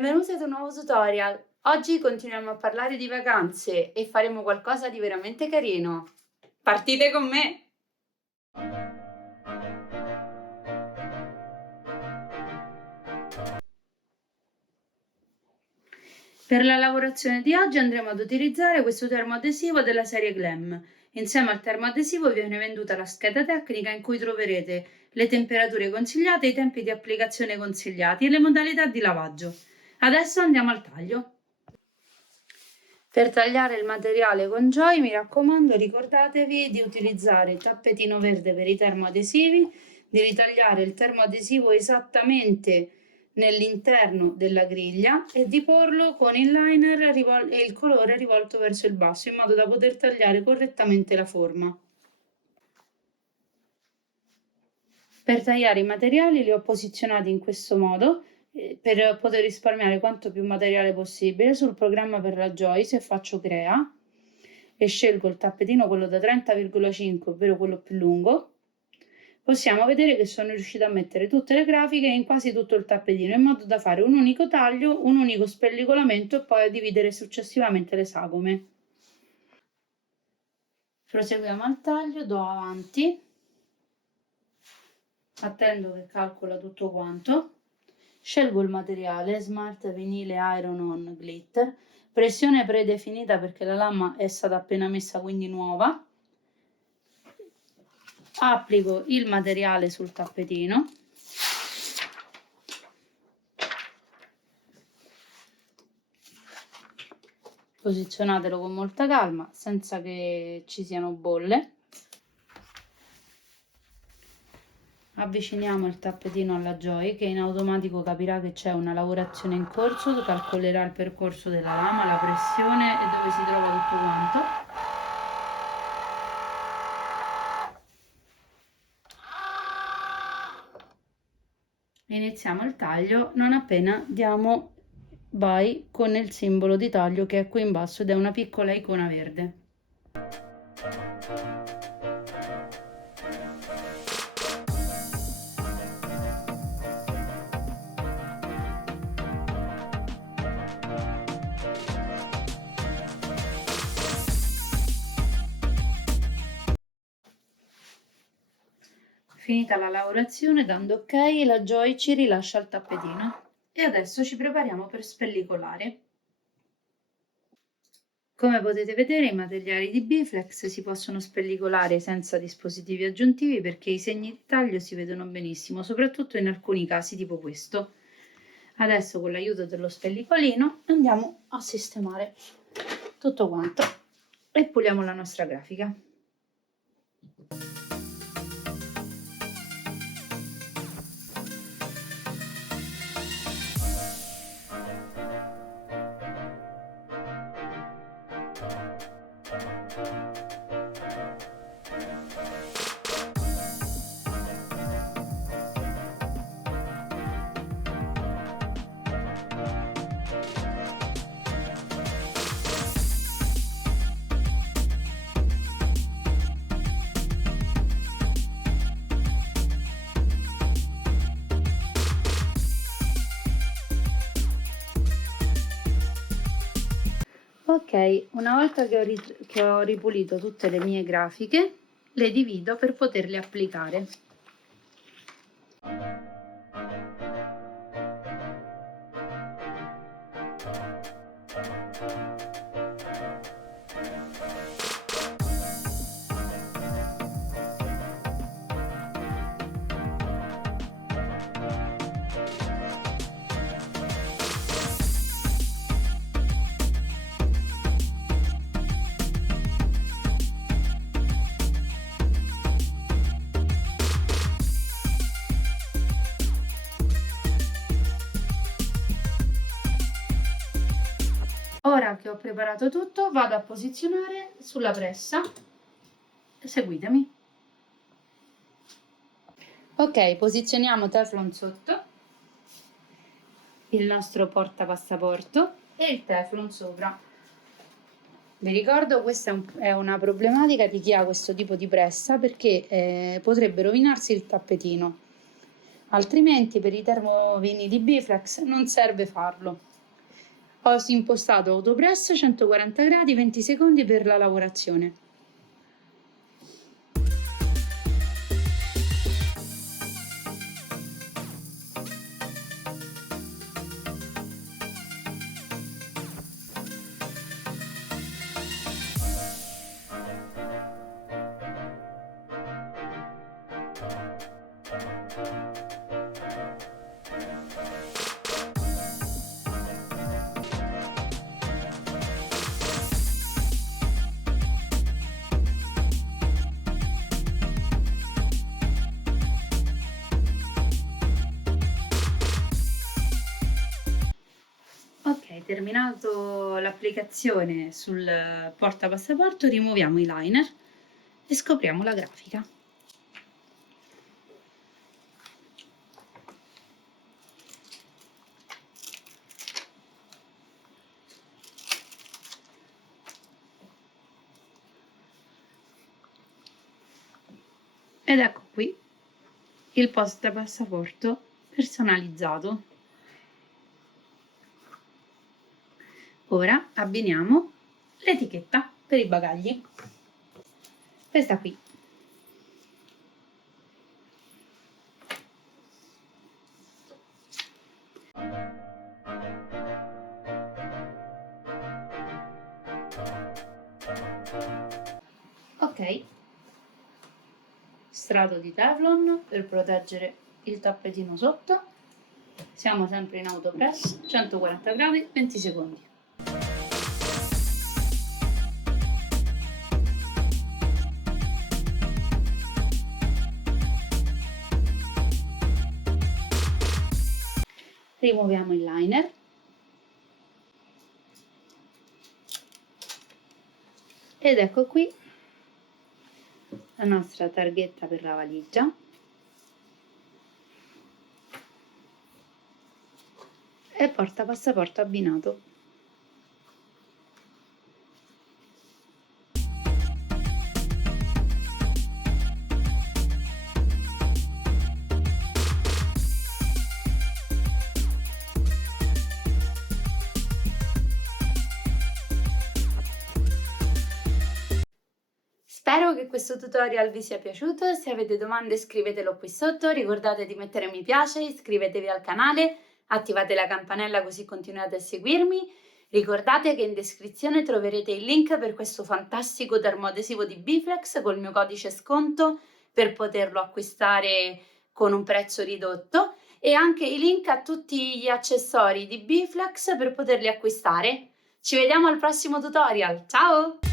Benvenuti ad un nuovo tutorial. Oggi continuiamo a parlare di vacanze e faremo qualcosa di veramente carino. Partite con me! Per la lavorazione di oggi andremo ad utilizzare questo termoadesivo della serie Glam. Insieme al termoadesivo viene venduta la scheda tecnica in cui troverete le temperature consigliate, i tempi di applicazione consigliati e le modalità di lavaggio. Adesso andiamo al taglio. Per tagliare il materiale con Joy, mi raccomando, ricordatevi di utilizzare il tappetino verde per i termoadesivi, di ritagliare il termoadesivo esattamente nell'interno della griglia e di porlo con il liner e il colore rivolto verso il basso in modo da poter tagliare correttamente la forma. Per tagliare i materiali li ho posizionati in questo modo per poter risparmiare quanto più materiale possibile. Sul programma per la Joyce faccio Crea e scelgo il tappetino quello da 30,5, ovvero quello più lungo. Possiamo vedere che sono riuscita a mettere tutte le grafiche in quasi tutto il tappetino in modo da fare un unico taglio, un unico spellicolamento e poi a dividere successivamente le sagome. Proseguiamo al taglio, do avanti, attendo che calcola tutto quanto. Scelgo il materiale Smart Vinile Iron On Glitter, pressione predefinita perché la lama è stata appena messa, quindi nuova. Applico il materiale sul tappetino. Posizionatelo con molta calma, senza che ci siano bolle. Avviciniamo il tappetino alla Joy che in automatico capirà che c'è una lavorazione in corso, calcolerà il percorso della lama, la pressione e dove si trova tutto quanto. Iniziamo il taglio non appena diamo vai con il simbolo di taglio che è qui in basso ed è una piccola icona verde. Finita la lavorazione, dando ok, la Joy ci rilascia il tappetino e adesso ci prepariamo per spellicolare. Come potete vedere, i materiali di Biflex si possono spellicolare senza dispositivi aggiuntivi perché i segni di taglio si vedono benissimo, soprattutto in alcuni casi tipo questo. Adesso con l'aiuto dello spellicolino andiamo a sistemare tutto quanto e puliamo la nostra grafica. Ok, una volta che ho ripulito tutte le mie grafiche, le divido per poterle applicare. Ora che ho preparato tutto, vado a posizionare sulla pressa. Seguitemi. Ok, posizioniamo Teflon sotto, il nostro portapassaporto e il Teflon sopra. Vi ricordo, questa è una problematica di chi ha questo tipo di pressa perché potrebbe rovinarsi il tappetino, altrimenti per i termovini di Biflex non serve farlo. Ho impostato autopress 140 gradi, 20 secondi per la lavorazione. Ok, terminato l'applicazione sul portapassaporto, rimuoviamo i liner e scopriamo la grafica. Ed ecco qui il portapassaporto personalizzato. Ora abbiniamo l'etichetta per i bagagli. Questa qui. Ok, strato di Teflon per proteggere il tappetino sotto. Siamo sempre in autopress, 140 gradi, 20 secondi. Rimuoviamo il liner. Ed ecco qui la nostra targhetta per la valigia. E portapassaporto abbinato. Spero che questo tutorial vi sia piaciuto, se avete domande scrivetelo qui sotto, ricordate di mettere mi piace, iscrivetevi al canale, attivate la campanella così continuate a seguirmi, ricordate che in descrizione troverete il link per questo fantastico termoadesivo di Bflex col mio codice sconto per poterlo acquistare con un prezzo ridotto e anche i link a tutti gli accessori di Bflex per poterli acquistare. Ci vediamo al prossimo tutorial, ciao!